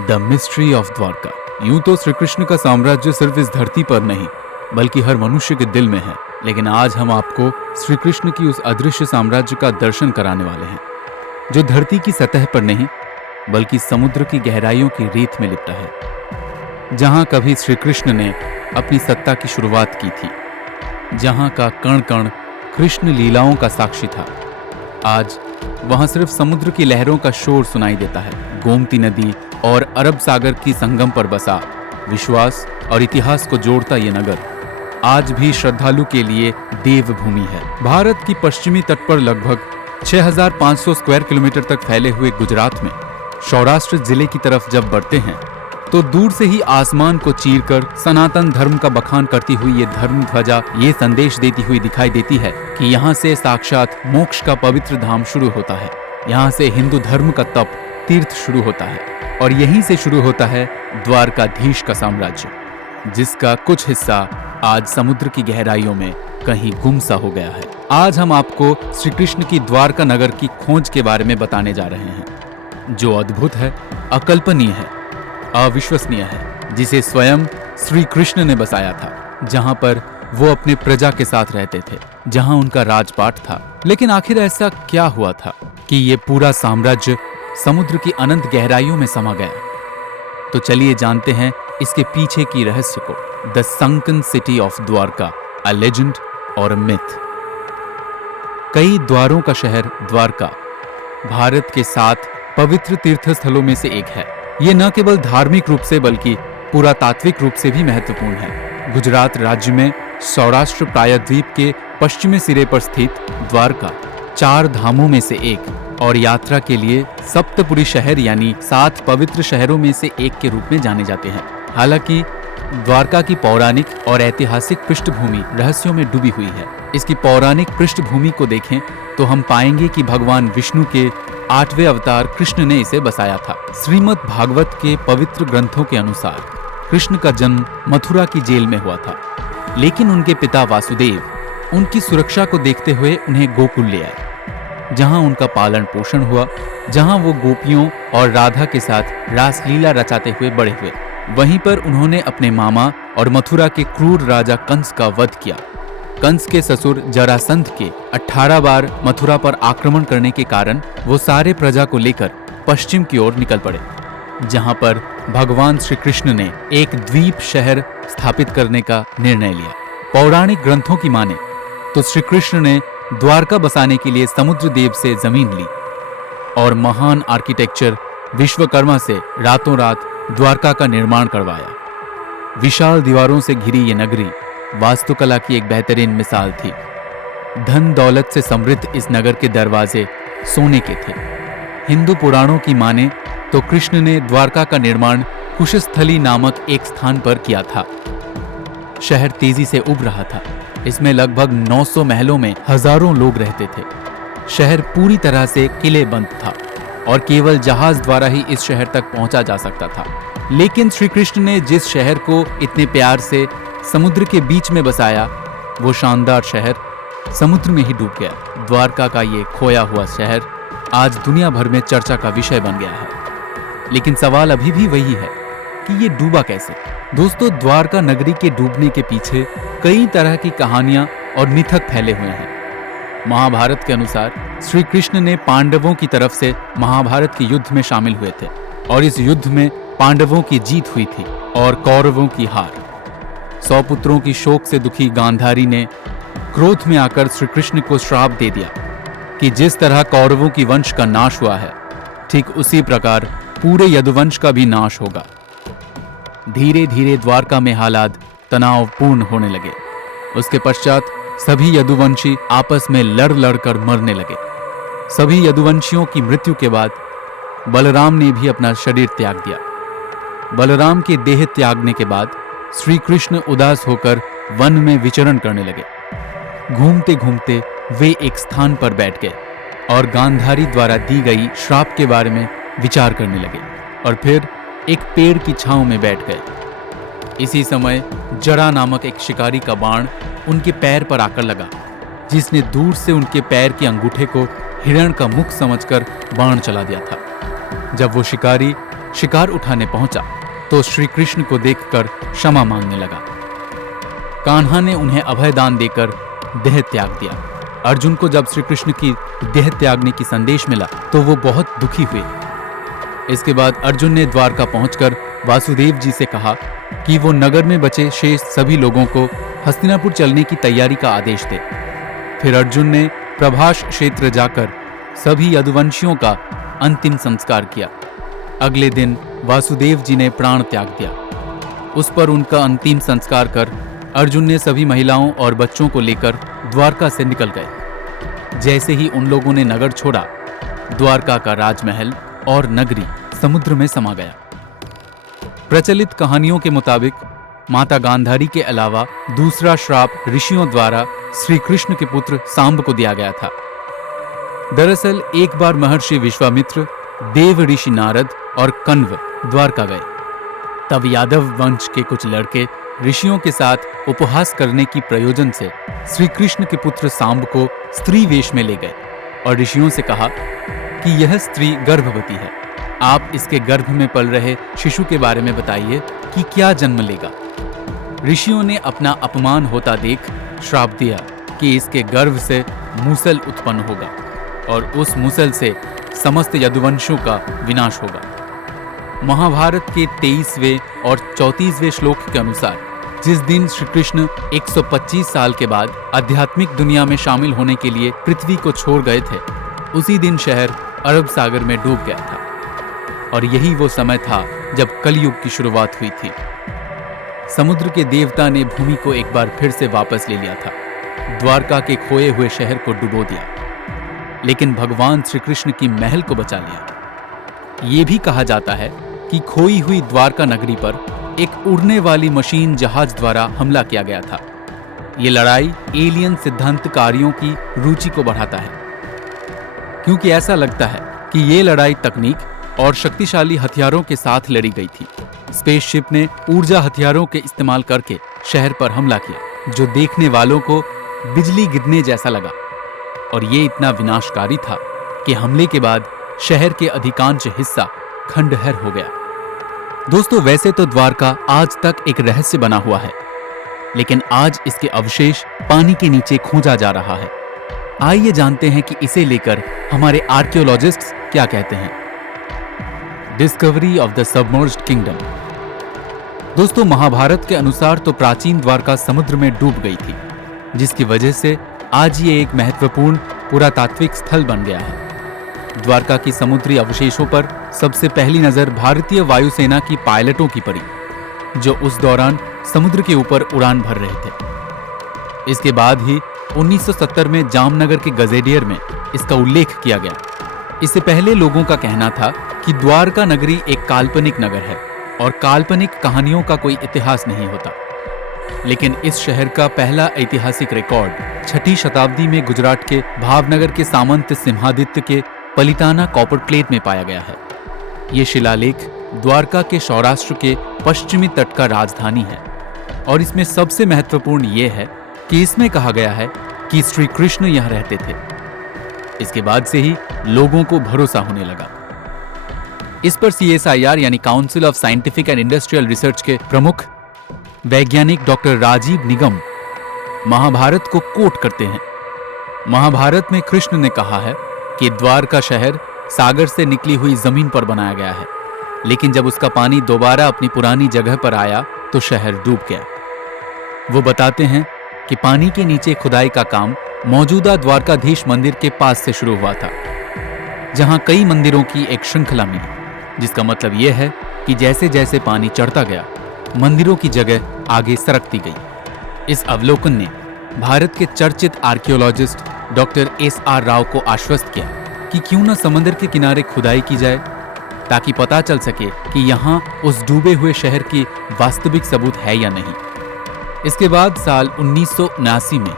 The mystery of Dwarka. यूं तो श्री कृष्ण का साम्राज्य सिर्फ इस धरती पर नहीं बल्कि हर मनुष्य के दिल में है, लेकिन आज हम आपको श्री कृष्ण की उस अदृश्य साम्राज्य का दर्शन कराने वाले हैं जो धरती की सतह पर नहीं बल्कि समुद्र की गहराइयों की रेत में लिपटा है। जहां कभी श्री कृष्ण ने अपनी सत्ता की शुरुआत की थी, जहां का कण कण कृष्ण लीलाओं का साक्षी था, आज वहां सिर्फ समुद्र की लहरों का शोर सुनाई देता है। गोमती नदी और अरब सागर की संगम पर बसा विश्वास और इतिहास को जोड़ता ये नगर आज भी श्रद्धालु के लिए देवभूमि है। भारत की पश्चिमी तट पर लगभग 6500 स्क्वायर किलोमीटर तक फैले हुए गुजरात में सौराष्ट्र जिले की तरफ जब बढ़ते हैं तो दूर से ही आसमान को चीरकर सनातन धर्म का बखान करती हुई ये धर्म ध्वजा ये संदेश देती हुई दिखाई देती है कि यहाँ से साक्षात मोक्ष का पवित्र धाम शुरू होता है। यहाँ से हिंदू धर्म का तप तीर्थ शुरू होता है और यहीं से शुरू होता है द्वारकाधीश का साम्राज्य, जिसका कुछ हिस्सा आज समुद्र की गहराइयों में कहीं गुम सा हो गया है। आज हम आपको श्री कृष्ण की द्वारका नगर की खोज के बारे में बताने जा रहे हैं, जो अद्भुत है, अकल्पनीय है, अविश्वसनीय है, जिसे स्वयं श्री कृष्ण ने बसाया था, जहां पर वो अपने प्रजा के साथ रहते थे, जहां उनका राजपाट था। लेकिन आखिर ऐसा क्या हुआ था कि ये पूरा साम्राज्य समुद्र की अनंत गहराइयों में समा गया? तो चलिए जानते हैं इसके पीछे की रहस्य को। The sunken city of Dwarka, a legend और मिथ। कई द्वारों का शहर द्वारका भारत के 7 पवित्र तीर्थ स्थलों में से एक है। ये न केवल धार्मिक रूप से बल्कि पुरातात्विक रूप से भी महत्वपूर्ण है। गुजरात राज्य में सौराष्ट्र प्रायद्वीप के पश्चिमी सिरे पर स्थित द्वारका 4 धामों में से एक और यात्रा के लिए सप्तपुरी शहर यानी 7 पवित्र शहरों में से एक के रूप में जाने जाते हैं। हालांकि द्वारका की पौराणिक और ऐतिहासिक पृष्ठभूमि रहस्यों में डूबी हुई है। इसकी पौराणिक पृष्ठभूमि को देखें तो हम पाएंगे कि भगवान विष्णु के 8वें अवतार कृष्ण ने इसे बसाया था। श्रीमद् भागवत के पवित्र ग्रंथों के अनुसार कृष्ण का जन्म मथुरा की जेल में हुआ था, लेकिन उनके पिता वासुदेव उनकी सुरक्षा को देखते हुए उन्हें गोकुल ले आए, जहां उनका पालन पोषण हुआ, जहां वो गोपियों और राधा के साथ रासलीला रचाते हुए बड़े हुए। वहीं पर उन्होंने अपने मामा और मथुरा के क्रूर राजा कंस का वध किया। कंस के ससुर जरासंध के 18 बार मथुरा पर आक्रमण करने के कारण वो सारे प्रजा को लेकर पश्चिम की ओर निकल पड़े, जहां पर भगवान श्री कृष्ण ने एक द्वीप शहर स्थापित करने का निर्णय लिया। पौराणिक ग्रंथों की माने तो श्री कृष्ण ने द्वारका बसाने के लिए समुद्र देव से जमीन ली और महान आर्किटेक्चर विश्वकर्मा से रातों रात द्वारका का निर्माण करवाया। विशाल दीवारों से घिरी ये नगरी वास्तुकला की एक बेहतरीन मिसाल थी। धन दौलत से समृद्ध इस नगर के दरवाजे सोने के थे। हिंदू पुराणों की माने तो कृष्ण ने द्वारका का निर्माण कुशस्थली नामक एक स्थान पर किया था। शहर तेजी से उब रहा था। इसमें लगभग 900 महलों में हजारों लोग रहते थे। शहर पूरी तरह से किलेबंद था और केवल जहाज द्वारा ही इस शहर तक पहुंचा जा सकता था। लेकिन श्री कृष्ण ने जिस शहर को इतने प्यार से समुद्र के बीच में बसाया, वो शानदार शहर समुद्र में ही डूब गया। द्वारका का ये खोया हुआ शहर आज दुनिया भर में चर्चा का विषय बन गया है। लेकिन सवाल अभी भी वही है कि ये डूबा कैसे? दोस्तों, द्वारका नगरी के डूबने के पीछे कई तरह की कहानियां और मिथक फैले हुए हैं। महाभारत के अनुसार श्री कृष्ण ने पांडवों की तरफ से महाभारत के युद्ध में शामिल हुए थे और इस युद्ध में पांडवों की जीत हुई थी और कौरवों की हार। 100 पुत्रों की शोक से दुखी गांधारी ने क्रोध में आकर श्री कृष्ण को श्राप दे दिया कि जिस तरह कौरवों की वंश का नाश हुआ है, ठीक उसी प्रकार पूरे यदुवंश का भी नाश होगा। धीरे धीरे द्वारका में हालात तनावपूर्ण होने लगे। उसके पश्चात सभी यदुवंशी आपस में लड़ लड़ कर मरने लगे। सभी यदुवंशियों की मृत्यु के बाद बलराम ने भी अपना शरीर त्याग दिया। बलराम के देह त्यागने के बाद श्री कृष्ण उदास होकर वन में विचरण करने लगे। घूमते घूमते वे एक स्थान पर बैठ गए और गांधारी द्वारा दी गई श्राप के बारे में विचार करने लगे और फिर एक पेड़ की छांव में बैठ गए। इसी समय जरा नामक एक शिकारी का बाण उनके पैर पर आकर लगा, जिसने दूर से उनके पैर के अंगूठे को हिरण का मुख समझकर बाण चला दिया था। जब वो शिकारी शिकार उठाने पहुंचा तो श्री कृष्ण को देखकर क्षमा मांगने लगा। कान्हा ने उन्हें अभय दान देकर देह त्याग दिया। अर्जुन को जब श्री कृष्ण की देह त्यागने की संदेश मिला तो वो बहुत दुखी हुए। इसके बाद अर्जुन ने द्वारका पहुंचकर वासुदेव जी से कहा कि वो नगर में बचे शेष सभी लोगों को हस्तिनापुर चलने की तैयारी का आदेश दे। फिर अर्जुन ने प्रभास क्षेत्र जाकर सभी यदुवंशियों का अंतिम संस्कार किया। अगले दिन वासुदेव जी ने प्राण त्याग दिया। उस पर उनका अंतिम संस्कार कर अर्जुन ने सभी महिलाओं और बच्चों को लेकर द्वारका से निकल गए। जैसे ही उन लोगों ने नगर छोड़ा, द्वारका का राजमहल और नगरी समुद्र में समा गया। प्रचलित कहानियों के मुताबिक माता गांधारी के अलावा दूसरा श्राप ऋषियों द्वारा श्री कृष्ण के पुत्र सांब को दिया गया था। दरअसल एक बार महर्षि विश्वामित्र, देव ऋषि नारद और कण्व द्वारका गए। तब यादव वंश के कुछ लड़के ऋषियों के साथ उपहास करने की प्रयोजन से श्री कृष्ण के पुत्र सांब को स्त्री वेश में ले गए और ऋषियों से कहा कि यह स्त्री गर्भवती है, आप इसके गर्भ में पल रहे शिशु के बारे में बताइए कि क्या जन्म लेगा। ऋषियों ने अपना अपमान होता देख श्राप दिया कि इसके गर्भ से मूसल उत्पन्न होगा और उस मूसल से समस्त यदुवंशों का विनाश होगा। महाभारत के 23वें और 34वें श्लोक के अनुसार जिस दिन श्री कृष्ण 125 साल के बाद आध्यात्मिक दुनिया में शामिल होने के लिए पृथ्वी को छोड़ गए थे, उसी दिन शहर अरब सागर में डूब गया था और यही वो समय था जब कलयुग की शुरुआत हुई थी। समुद्र के देवता ने भूमि को एक बार फिर से वापस ले लिया था, द्वारका के खोए हुए शहर को डुबो दिया, लेकिन भगवान श्री कृष्ण की महल को बचा लिया। ये भी कहा जाता है कि खोई हुई द्वारका नगरी पर एक उड़ने वाली मशीन जहाज द्वारा हमला किया गया था। ये लड़ाई एलियन सिद्धांतकारियों की रुचि को बढ़ाता है, क्योंकि ऐसा लगता है कि ये लड़ाई तकनीक और शक्तिशाली हथियारों के साथ लड़ी गई थी। स्पेसशिप ने ऊर्जा हथियारों के इस्तेमाल करके शहर पर हमला किया, जो देखने वालों को बिजली गिरने जैसा लगा और ये इतना विनाशकारी था कि हमले के बाद शहर के अधिकांश हिस्सा खंडहर हो गया। दोस्तों, वैसे तो द्वारका आज तक एक रहस्य बना हुआ है, लेकिन आज इसके अवशेष पानी के नीचे खोजा जा रहा है। आइए जानते हैं कि इसे लेकर हमारे आर्कियोलॉजिस्ट्स क्या कहते हैं। Discovery of the submerged kingdom. दोस्तों, महाभारत के अनुसार तो प्राचीन द्वारका समुद्र में डूब गई थी, जिसकी वजह से आज ये एक महत्वपूर्ण पुरातात्विक स्थल बन गया है। द्वारका की समुद्री अवशेषों पर सबसे पहली नजर भारतीय वायुसेना की पायलटों की पड़ी, जो उस दौरान समुद्र के ऊपर उड़ान भर रहे थे। इसके बाद ही 1970 में जामनगर के गजेडियर में इसका उल्लेख किया गया। इससे पहले लोगों का कहना था कि द्वारका नगरी एक काल्पनिक नगर है और काल्पनिक कहानियों का कोई इतिहास नहीं होता। लेकिन इस शहर का पहला ऐतिहासिक रिकॉर्ड 6ठी शताब्दी में गुजरात के भावनगर के सामंत सिंहादित्य के पलिताना कॉपर प्लेट में पाया गया है। ये शिलालेख द्वारका के सौराष्ट्र के पश्चिमी तट का राजधानी है और इसमें सबसे महत्वपूर्ण ये है कि इसमें कहा गया है कि श्री कृष्ण यहाँ रहते थे। इसके बाद से ही लोगों को भरोसा होने लगा। इस पर CSIR यानी council of scientific and industrial research के प्रमुख वैज्ञानिक डॉक्टर राजीव निगम महाभारत को कोट करते हैं। महाभारत में कृष्ण ने कहा है कि द्वारका शहर सागर से निकली हुई जमीन पर बनाया गया है, लेकिन जब उसका पानी दोबारा अपनी पुरानी जगह पर आया तो शहर डूब गया। वो बताते हैं कि पानी के नीचे खुदाई का काम मौजूदा द्वारकाधीश मंदिर के पास से शुरू हुआ था, जहां कई मंदिरों की एक श्रृंखला मिली, जिसका मतलब यह है कि जैसे जैसे पानी चढ़ता गया, मंदिरों की जगह आगे सरकती गई। इस अवलोकन ने भारत के चर्चित आर्कियोलॉजिस्ट डॉक्टर SR राव को आश्वस्त किया कि क्यों न समंदर के किनारे खुदाई की जाए, ताकि पता चल सके कि यहाँ उस डूबे हुए शहर की वास्तविक सबूत है या नहीं। इसके बाद साल 1979 में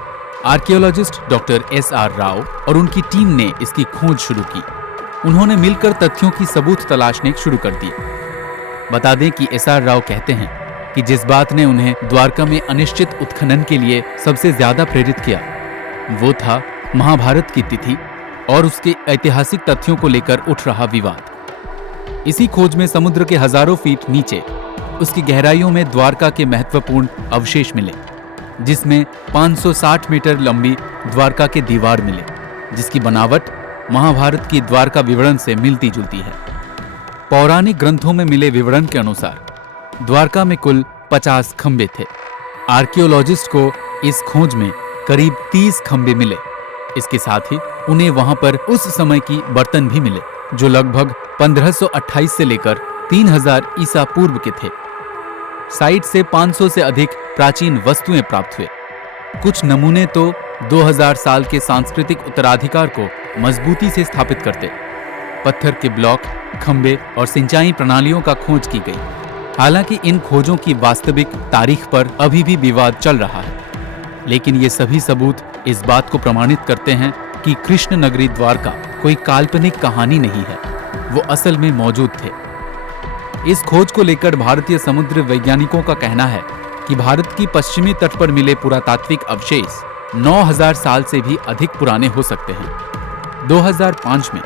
आर्कियोलॉजिस्ट डॉक्टर SR राव और उनकी टीम ने इसकी खोज शुरू की। उन्होंने मिलकर तथ्यों की सबूत तलाशने शुरू कर दिए। बता दें कि SR राव कहते हैं कि जिस बात ने उन्हें द्वारका में अनिश्चित उत्खनन के लिए सबसे ज्यादा प्रेरित किया, वो था महाभारत की तिथि और उसके ऐतिहासिक तथ्यों को लेकर उठ रहा विवाद। इसी खोज में समुद्र के हजारों फीट नीचे उसकी गहराइयों में द्वारका के महत्वपूर्ण अवशेष मिले, जिसमें 560 मीटर लंबी द्वारका के दीवार मिले, जिसकी बनावट महाभारत की द्वारका विवरण से मिलती जुलती है। पौराणिक ग्रंथों में मिले विवरण के अनुसार द्वारका में कुल 50 खंबे थे। आर्कियोलॉजिस्ट को इस खोज में करीब 30 खंबे मिले। इसके साथ ही उन्हें वहां पर उस समय की बर्तन भी मिले, जो लगभग 1528 से लेकर 3000 ईसा पूर्व के थे। साइट से 500 से अधिक प्राचीन वस्तुएं प्राप्त हुए। कुछ नमूने तो 2000 साल के सांस्कृतिक उत्तराधिकार को मजबूती से स्थापित करते। पत्थर के ब्लॉक, खंबे और सिंचाई प्रणालियों का खोज की गई। हालांकि इन खोजों की वास्तविक तारीख पर अभी भी विवाद चल रहा है, लेकिन ये सभी सबूत इस बात को प्रमाणित करते हैं कि कृष्ण नगरी द्वारका कोई काल्पनिक कहानी नहीं है, वो असल में मौजूद थे। इस खोज को लेकर भारतीय समुद्र वैज्ञानिकों का कहना है कि भारत की पश्चिमी तट पर मिले पुरातात्विक अवशेष 9000 साल से भी अधिक पुराने हो सकते हैं। 2005 में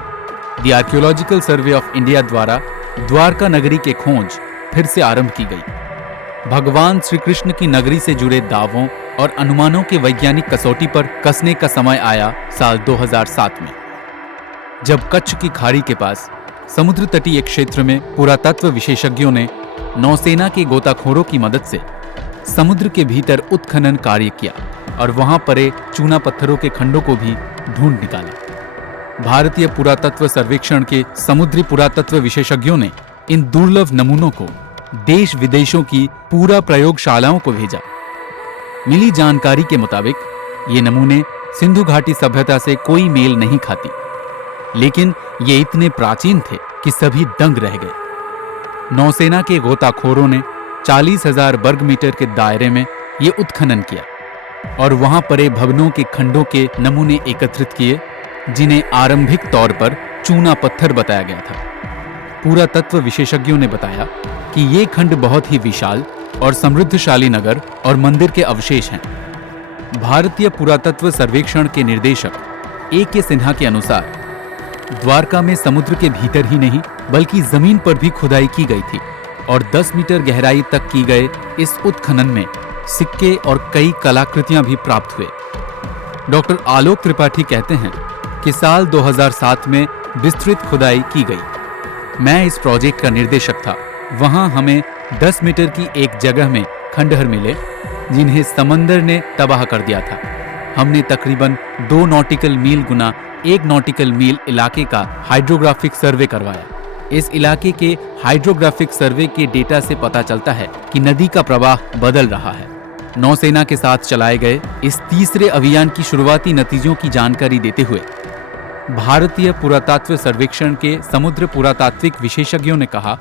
the archaeological survey of India द्वारा द्वारका नगरी के खोज फिर से आरंभ की गई। भगवान श्री कृष्ण की नगरी से जुड़े दावों और अनुमानों के वैज्ञानिक कसौटी पर कसने का समय आया साल 2007 में, जब कच्छ की खाड़ी के पास समुद्र तटीय क्षेत्र में पुरातत्व विशेषज्ञों ने नौसेना के गोताखोरों की मदद से समुद्र के भीतर उत्खनन कार्य किया और वहां पड़े चूना पत्थरों के खंडों को भी ढूंढ निकाला। भारतीय पुरातत्व सर्वेक्षण के समुद्री पुरातत्व विशेषज्ञों ने इन दुर्लभ नमूनों को देश विदेशों की पूरा प्रयोगशालाओं को भेजा। मिली जानकारी के मुताबिक ये नमूने सिंधु घाटी सभ्यता से कोई मेल नहीं खाती, लेकिन ये इतने प्राचीन थे कि सभी दंग रह गए। नौसेना के गोताखोरों ने 40,000 वर्ग मीटर के दायरे में ये उत्खनन किया और वहां पड़े भवनों के खंडों के नमूने एकत्रित किए, जिन्हें आरंभिक तौर पर चूना पत्थर बताया गया था। पुरातत्व विशेषज्ञों ने बताया कि ये खंड बहुत ही विशाल और समृद्धशाली नगर और मंदिर के अवशेष हैं। भारतीय पुरातत्व सर्वेक्षण के निदेशक A.K. सिन्हा के अनुसार द्वारका में समुद्र के भीतर ही नहीं बल्कि जमीन पर भी खुदाई की गई थी और 10 मीटर गहराई तक की गए इस उत्खनन में सिक्के और कई कलाकृतियां भी प्राप्त हुए। डॉक्टर आलोक त्रिपाठी कहते हैं कि साल 2007 में विस्तृत खुदाई की गई। मैं इस प्रोजेक्ट का निर्देशक था। वहां हमें 10 मीटर की एक जगह में खंडहर मिले, जिन्हें समंदर ने तबाह कर दिया था। हमने तकरीबन 2 नॉटिकल मील गुना 1 नॉटिकल मील इलाके का हाइड्रोग्राफिक सर्वे करवाया। इस इलाके के हाइड्रोग्राफिक सर्वे के डेटा से पता चलता है कि नदी का प्रवाह बदल रहा है। नौसेना के साथ चलाए गए इस तीसरे अभियान की शुरुआती नतीजों की जानकारी देते हुए भारतीय पुरातत्व सर्वेक्षण के समुद्र पुरातात्विक विशेषज्ञों ने कहा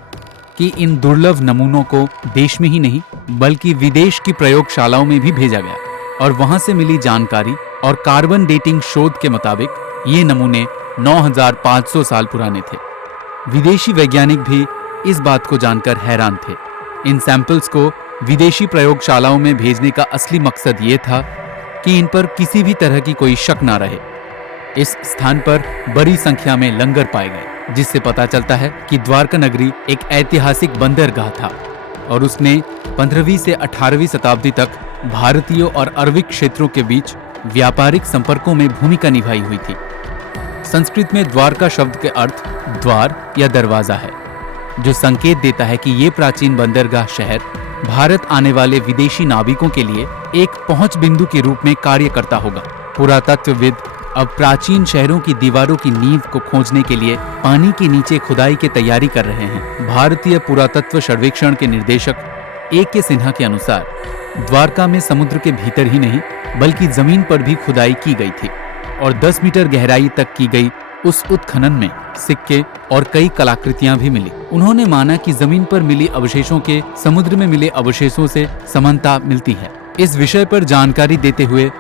कि इन दुर्लभ नमूनों को देश में ही नहीं बल्कि विदेश की प्रयोगशालाओं में भी भेजा गया और वहां से मिली जानकारी और कार्बन डेटिंग शोध के मुताबिक ये नमूने 9500 साल पुराने थे। विदेशी वैज्ञानिक भी इस बात को जानकर हैरान थे। इन सैंपल्स को विदेशी प्रयोगशालाओं में भेजने का असली मकसद ये था कि इन पर किसी भी तरह की कोई शक ना रहे। इस स्थान पर बड़ी संख्या में लंगर पाए गए, जिससे पता चलता है कि द्वारका नगरी एक ऐतिहासिक बंदरगाह था और उसने 15वीं से 18वीं शताब्दी तक भारतीयों और अरबिक क्षेत्रों के बीच व्यापारिक संपर्कों में भूमिका निभाई हुई थी। संस्कृत में द्वारका शब्द के अर्थ द्वार या दरवाजा है, जो संकेत देता है कि ये प्राचीन बंदरगाह शहर भारत आने वाले विदेशी नाविकों के लिए एक पहुंच बिंदु के रूप में कार्य करता होगा। पुरातत्वविद अब प्राचीन शहरों की दीवारों की नींव को खोजने के लिए पानी के नीचे खुदाई की तैयारी कर रहे हैं। भारतीय पुरातत्व सर्वेक्षण के निर्देशक A.K. सिन्हा के अनुसार द्वारका में समुद्र के भीतर ही नहीं बल्कि जमीन पर भी खुदाई की गई थी और 10 मीटर गहराई तक की गई उस उत्खनन में सिक्के और कई कलाकृतियां भी मिली। उन्होंने माना कि जमीन पर मिली अवशेषों के समुद्र में मिले अवशेषों से समानता मिलती है। इस विषय पर जानकारी देते हुए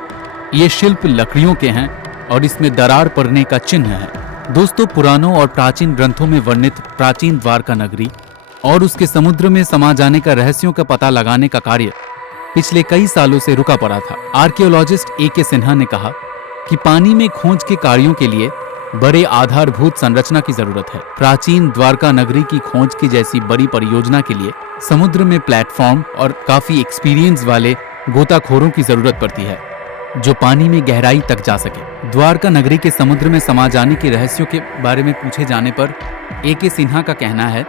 ये शिल्प लकड़ियों के हैं और इसमें दरार पड़ने का चिन्ह है। दोस्तों, पुराणों और प्राचीन ग्रंथों में वर्णित प्राचीन द्वारका नगरी और उसके समुद्र में समा जाने का रहस्यों का पता लगाने का कार्य पिछले कई सालों से रुका पड़ा था। Archaeologist A.K. सिन्हा ने कहा कि पानी में खोज के कार्यों के लिए बड़े आधारभूत संरचना की जरूरत है। प्राचीन द्वारका नगरी की खोज की जैसी बड़ी परियोजना के लिए समुद्र में प्लेटफॉर्म और काफी एक्सपीरियंस वाले गोताखोरों की जरूरत पड़ती है जो पानी में गहराई तक जा सके। द्वारका नगरी के समुद्र में समा जाने के रहस्यों के बारे में पूछे जाने पर A.K. सिन्हा का कहना है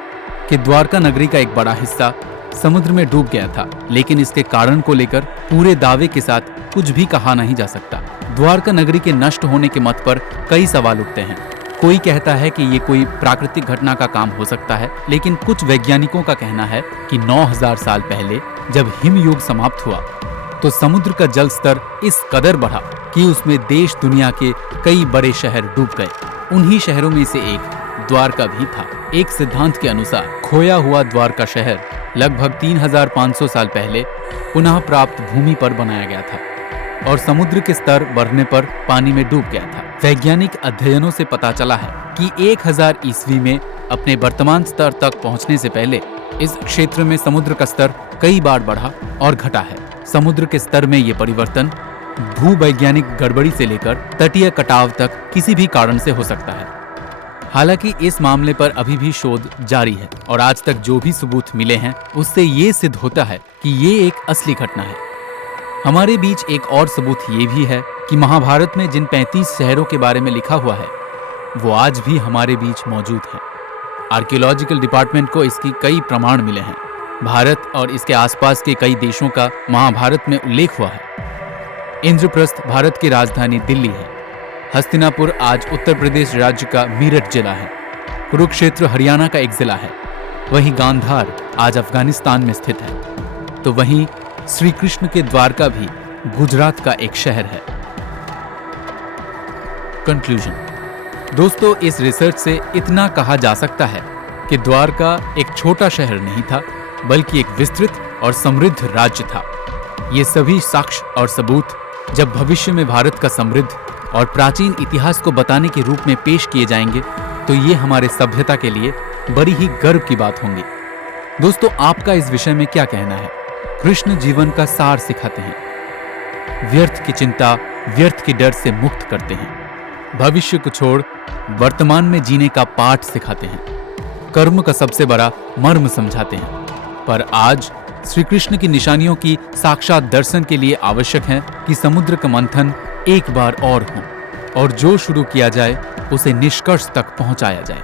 कि द्वारका नगरी का एक बड़ा हिस्सा समुद्र में डूब गया था, लेकिन इसके कारण को लेकर पूरे दावे के साथ कुछ भी कहा नहीं जा सकता। द्वारका नगरी के नष्ट होने के मत पर कई सवाल उठते हैं। कोई कहता है कि ये कोई प्राकृतिक घटना का काम हो सकता है, लेकिन कुछ वैज्ञानिकों का कहना है कि 9000 साल पहले जब हिमयुग समाप्त हुआ तो समुद्र का जल स्तर इस कदर बढ़ा कि उसमें देश दुनिया के कई बड़े शहर डूब गए। उन्हीं शहरों में से एक द्वारका भी था। एक सिद्धांत के अनुसार खोया हुआ द्वारका शहर लगभग 3500 साल पहले पुनः प्राप्त भूमि पर बनाया गया था और समुद्र के स्तर बढ़ने पर पानी में डूब गया था। वैज्ञानिक अध्ययनों से पता चला है कि 1000 ईस्वी में अपने वर्तमान स्तर तक पहुंचने से पहले इस क्षेत्र में समुद्र का स्तर कई बार बढ़ा और घटा है। समुद्र के स्तर में ये परिवर्तन भूवैज्ञानिक गड़बड़ी से लेकर तटीय कटाव तक किसी भी कारण से हो सकता है। हालांकि इस मामले पर अभी भी शोध जारी है और आज तक जो भी सबूत मिले हैं उससे ये सिद्ध होता है कि ये एक असली घटना है। हमारे बीच एक और सबूत ये भी है कि महाभारत में जिन 35 शहरों के बारे में लिखा हुआ है वो आज भी हमारे बीच मौजूद है। आर्कियोलॉजिकल डिपार्टमेंट को इसकी कई प्रमाण मिले हैं। भारत और इसके आसपास के कई देशों का महाभारत में उल्लेख हुआ है। इंद्रप्रस्थ भारत की राजधानी दिल्ली है। हस्तिनापुर आज उत्तर प्रदेश राज्य का मीरठ जिला है। कुरुक्षेत्र हरियाणा का एक जिला है। वहीं गांधार आज अफगानिस्तान में स्थित है। तो वहीं श्री कृष्ण के द्वारका भी गुजरात का एक शहर है। कंक्लूजन। दोस्तों, इस रिसर्च से इतना कहा जा सकता है कि द्वारका एक छोटा शहर नहीं था, बल्कि एक विस्तृत और समृद्ध राज्य था। ये सभी साक्ष्य और सबूत जब भविष्य में भारत का समृद्ध और प्राचीन इतिहास को बताने के रूप में पेश किए जाएंगे तो ये हमारे सभ्यता के लिए बड़ी ही गर्व की बात होंगी। दोस्तों, आपका इस विषय में क्या कहना है? कृष्ण जीवन का सार सिखाते हैं, व्यर्थ की चिंता, व्यर्थ के डर से मुक्त करते हैं, भविष्य को छोड़ वर्तमान में जीने का पाठ सिखाते हैं, कर्म का सबसे बड़ा मर्म समझाते हैं। पर आज श्री कृष्ण की निशानियों की साक्षात दर्शन के लिए आवश्यक है कि समुद्र का मंथन एक बार और हो और जो शुरू किया जाए उसे निष्कर्ष तक पहुंचाया जाए।